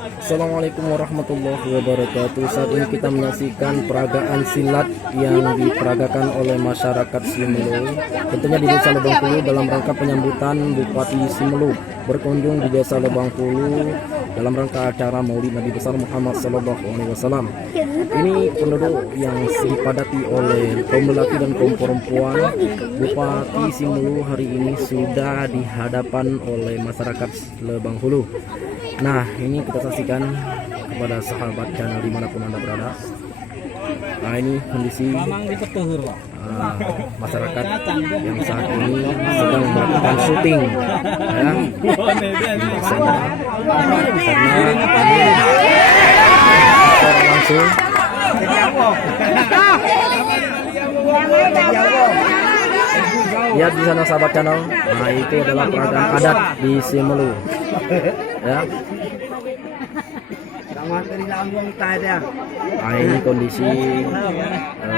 Assalamualaikum warahmatullahi wabarakatuh. Saat ini kita menyaksikan peragaan silat yang diperagakan oleh masyarakat Simelu, tentunya di Desa Lebangpulu dalam rangka penyambutan Bupati Simelu berkunjung di Desa Lebangpulu dalam rangka acara Maulid Nabi besar Muhammad SAW. Ini penduduk yang dipadati oleh kaum lelaki dan kaum perempuan. Bupati Simelu hari ini sudah di hadapan oleh masyarakat Lebangpulu. Nah, ini kita saksikan kepada sahabat channel dimanapun Anda berada. Nah, ini kondisi masyarakat yang saat ini sedang melakukan syuting ya, di sana karena langsung lihat di sana sahabat channel. Nah, itu adalah peragaan adat di Simelu ya. Nah, ini kondisi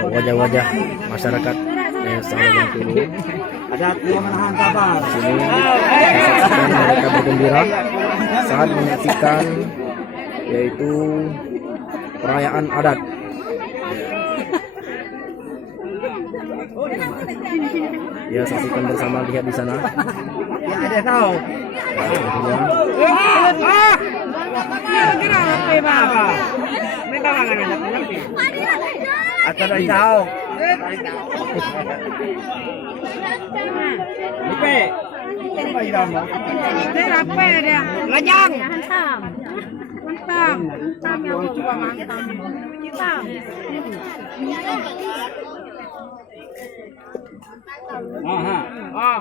wajah-wajah masyarakat Desa Lebangpulu. Sini saksikan mereka bergembira saat menyaksikan yaitu perayaan adat. Ya, saksikan bersama, lihat di sana. Ya, ada tahu. Atau dari tahu. Ipe. Apa dia? Lajang. Hantam. Hantam. Hantam yang coba mantap. Hantam. Aha. Ah.